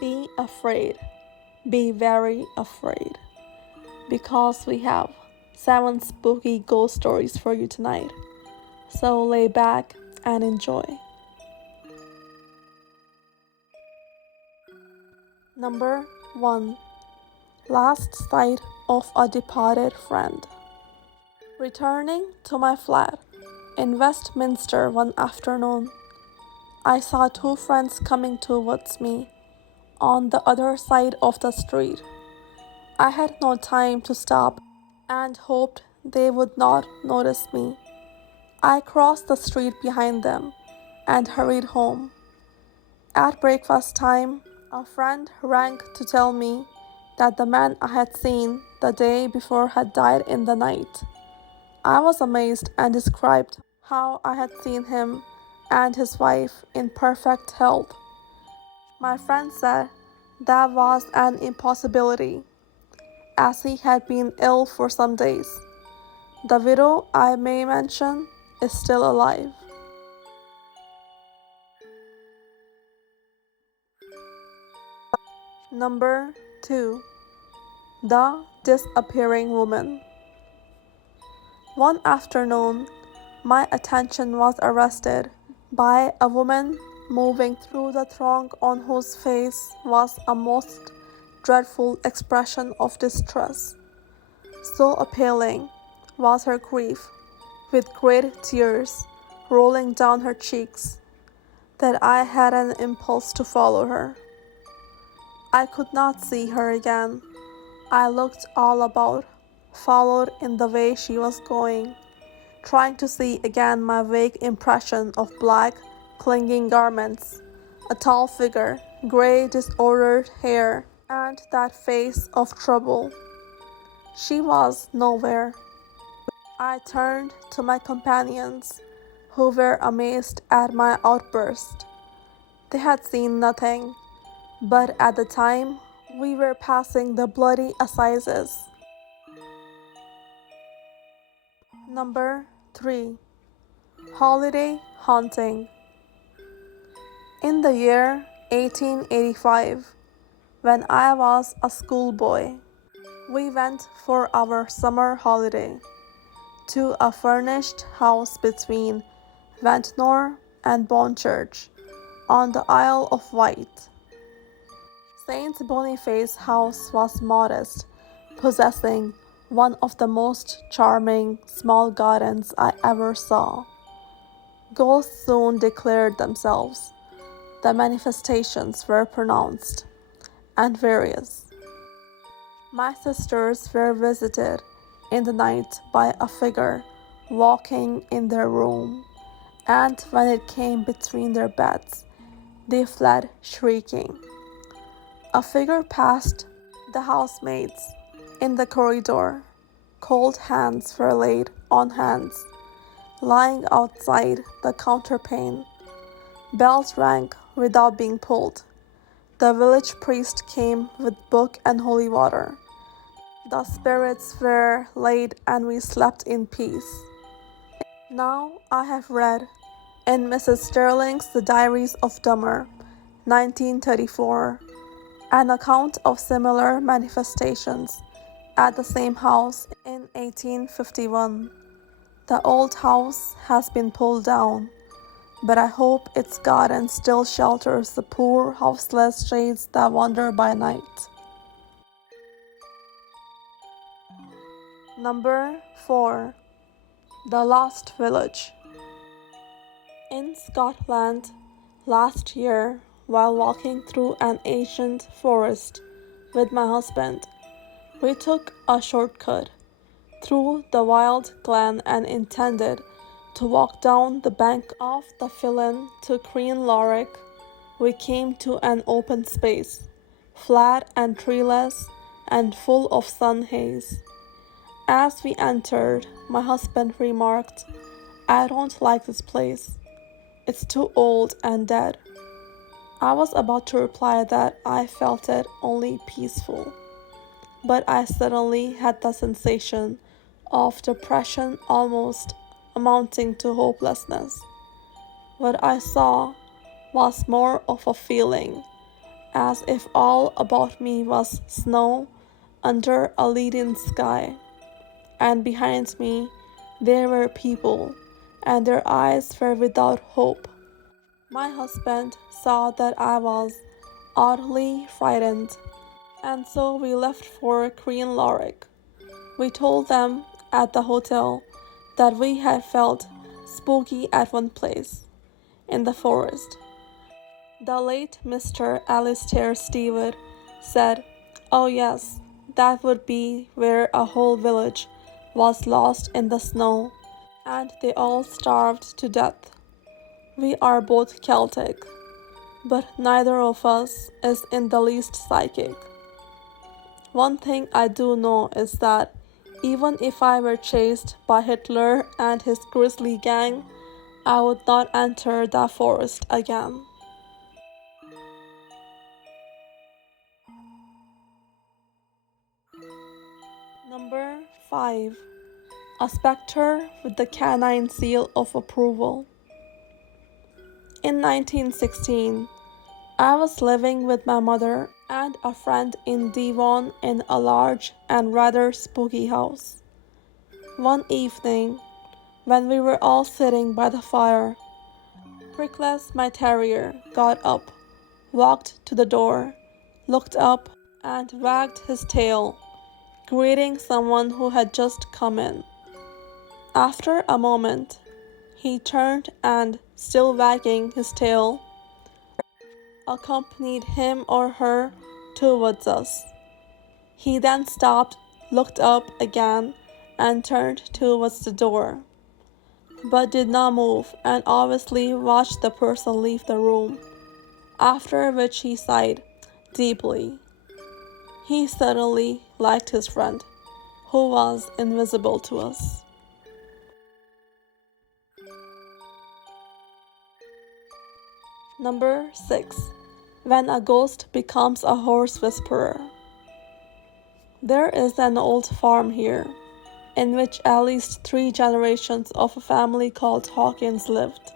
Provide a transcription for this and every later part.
Be afraid. Be very afraid. Because we have 7 spooky ghost stories for you tonight. So lay back and enjoy. Number 1. Last sight of a departed friend. Returning to my flat in Westminster one afternoon, I saw 2 friends coming towards me on the other side of the street. I had no time to stop and hoped they would not notice me. I crossed the street behind them and hurried home. At breakfast time, a friend rang to tell me that the man I had seen the day before had died in the night. I was amazed and described how I had seen him and his wife in perfect health. My friend said that was an impossibility, as he had been ill for some days. The widow, I may mention, is still alive. Number 2. The Disappearing Woman. One afternoon, my attention was arrested by a woman moving through the throng on whose face was a most dreadful expression of distress. So appalling was her grief, with great tears rolling down her cheeks, that I had an impulse to follow her. I could not see her again. I looked all about, followed in the way she was going, trying to see again my vague impression of black, clinging garments, a tall figure, grey, disordered hair, and that face of trouble. She was nowhere. I turned to my companions, who were amazed at my outburst. They had seen nothing, but at the time we were passing the bloody assizes. Number 3. Holiday Haunting. In the year 1885, when I was a schoolboy, we went for our summer holiday to a furnished house between Ventnor and Bonchurch on the Isle of Wight. Saint Boniface's house was modest, possessing one of the most charming small gardens I ever saw. Ghosts soon declared themselves. The manifestations were pronounced and various. My sisters were visited in the night by a figure walking in their room, and when it came between their beds, they fled shrieking. A figure passed the housemaids in the corridor. Cold hands were laid on hands, lying outside the counterpane. Bells rang without being pulled. The village priest came with book and holy water. The spirits were laid and we slept in peace. Now I have read in Mrs. Sterling's The Diaries of Dummer, 1934, an account of similar manifestations at the same house in 1851. The old house has been pulled down, but I hope its garden still shelters the poor houseless shades that wander by night. Number 4. The Lost Village. In Scotland, last year, while walking through an ancient forest with my husband, we took a shortcut through the wild glen and intended to walk down the bank of the Fillen to Crean Lorrick. We came to an open space, flat and treeless and full of sun haze. As we entered, my husband remarked, "I don't like this place. It's too old and dead." I was about to reply that I felt it only peaceful, but I suddenly had the sensation of depression almost amounting to hopelessness. What I saw was more of a feeling, as if all about me was snow under a leaden sky, and behind me there were people, and their eyes were without hope. My husband saw that I was oddly frightened, and so we left for Green Lorrick. We told them at the hotel that we had felt spooky at one place in the forest. The late Mr. Alistair Stewart said, "Oh, yes, that would be where a whole village was lost in the snow, and they all starved to death." We are both Celtic, but neither of us is in the least psychic. One thing I do know is that even if I were chased by Hitler and his grisly gang, I would not enter the forest again. Number 5. A spectre with the canine seal of approval. In 1916, I was living with my mother and a friend in Devon in a large and rather spooky house. One evening, when we were all sitting by the fire, Prickles, my terrier, got up, walked to the door, looked up, and wagged his tail, greeting someone who had just come in. After a moment, he turned and, still wagging his tail, accompanied him or her towards us. He then stopped, looked up again, and turned towards the door, but did not move and obviously watched the person leave the room, after which he sighed deeply. He suddenly liked his friend, who was invisible to us. Number 6. When a ghost becomes a horse whisperer. There is an old farm here, in which at least 3 generations of a family called Hawkins lived.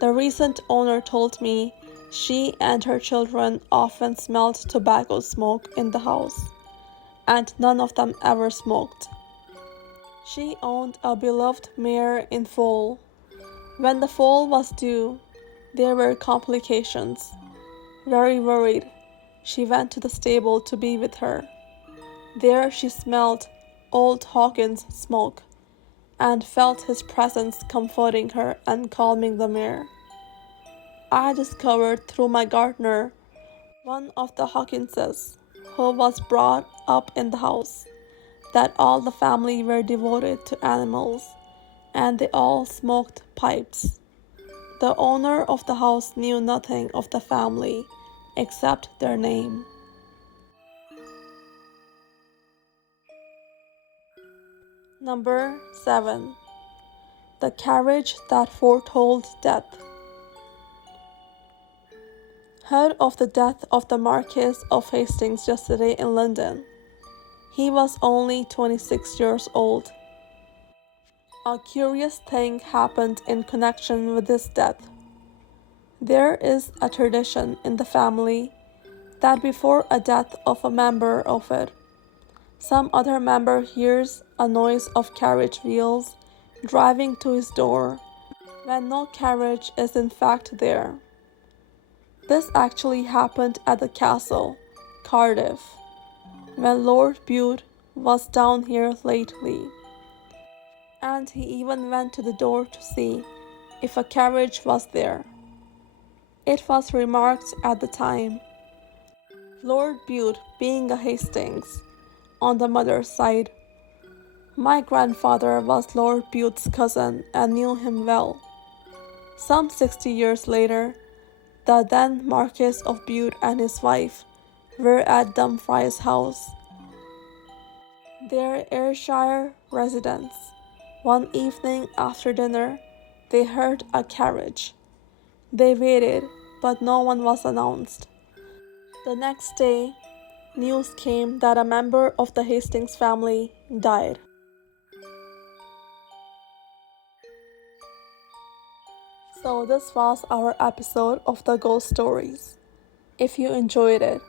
The recent owner told me she and her children often smelled tobacco smoke in the house, and none of them ever smoked. She owned a beloved mare in foal. When the foal was due, there were complications. Very worried, she went to the stable to be with her. There she smelled old Hawkins' smoke, and felt his presence comforting her and calming the mare. I discovered through my gardener, one of the Hawkinses, who was brought up in the house, that all the family were devoted to animals, and they all smoked pipes. The owner of the house knew nothing of the family except their name. Number 7. The Carriage That Foretold Death. Heard of the death of the Marquis of Hastings yesterday in London. He was only 26 years old. A curious thing happened in connection with his death. There is a tradition in the family that before a death of a member of it, some other member hears a noise of carriage wheels driving to his door when no carriage is in fact there. This actually happened at the castle, Cardiff, when Lord Bute was down here lately, and he even went to the door to see if a carriage was there. It was remarked at the time, Lord Bute being a Hastings, on the mother's side. My grandfather was Lord Bute's cousin and knew him well. Some 60 years later, the then Marquis of Bute and his wife were at Dumfries House, their Ayrshire residence. One evening after dinner, they heard a carriage. They waited, but no one was announced. The next day, news came that a member of the Hastings family died. So this was our episode of the ghost stories. If you enjoyed it,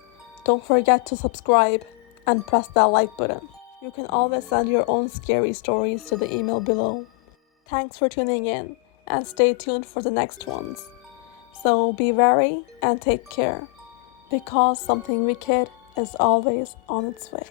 don't forget to subscribe and press that like button. You can always send your own scary stories to the email below. Thanks for tuning in and stay tuned for the next ones. So be wary and take care, because something wicked is always on its way.